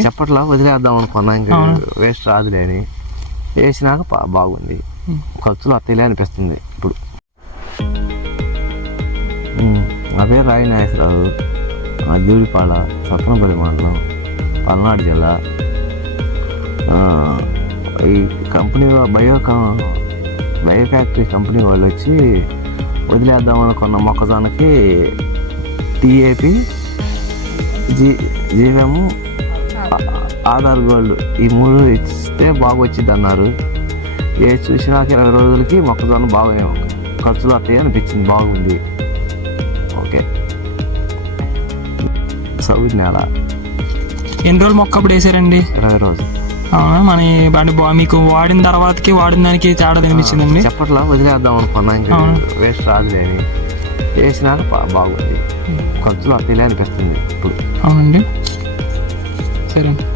చెప్పట్లా వదిలేద్దాం అనుకున్నా ఇంకా. వేస్ట్ రాదులే అని. వేసినాక బాగుంది. ఖర్చులు అత్తలే అనిపిస్తుంది ఇప్పుడు. పేరు రాయి నాగేశ్వరరావు ఆ, దేవుడిపాడ సత్వనపల్లి మండలం పల్నాడు జిల్లా ఈ company bio bio factory company వాళ్ళు వచ్చి వదిలేద్దాం అనుకున్న మొక్కజొన్నకి టీఏపి జీ జీవము ఆధార్ గోల్డ్ ఈ మూడు ఇస్తే బాగా వచ్చింది అన్నారు ఏ చూసినాక ఇరవై రోజులకి మొక్కజొన్న బాగా ఖర్చులు వస్తాయి అనిపించింది బాగుంది. ఓకే. సౌదీ నెల. ఎన్ని రోజులు మొక్క అప్పుడు వేసారండి? ఇరవై రోజులు. అవునా? మన అంటే బా- మీకు వాడిన తర్వాతకి వాడిన దానికి తేడా అనిపించిందండి చెప్పట్లా వదిలేద్దాం అనుకున్నా. వేస్ట్ రాదులే అని వేసినాక బాగుంది. ఖర్చులు వస్తాయి అనిపిస్తుంది ఇప్పుడు. అవునండి. Atıyorum.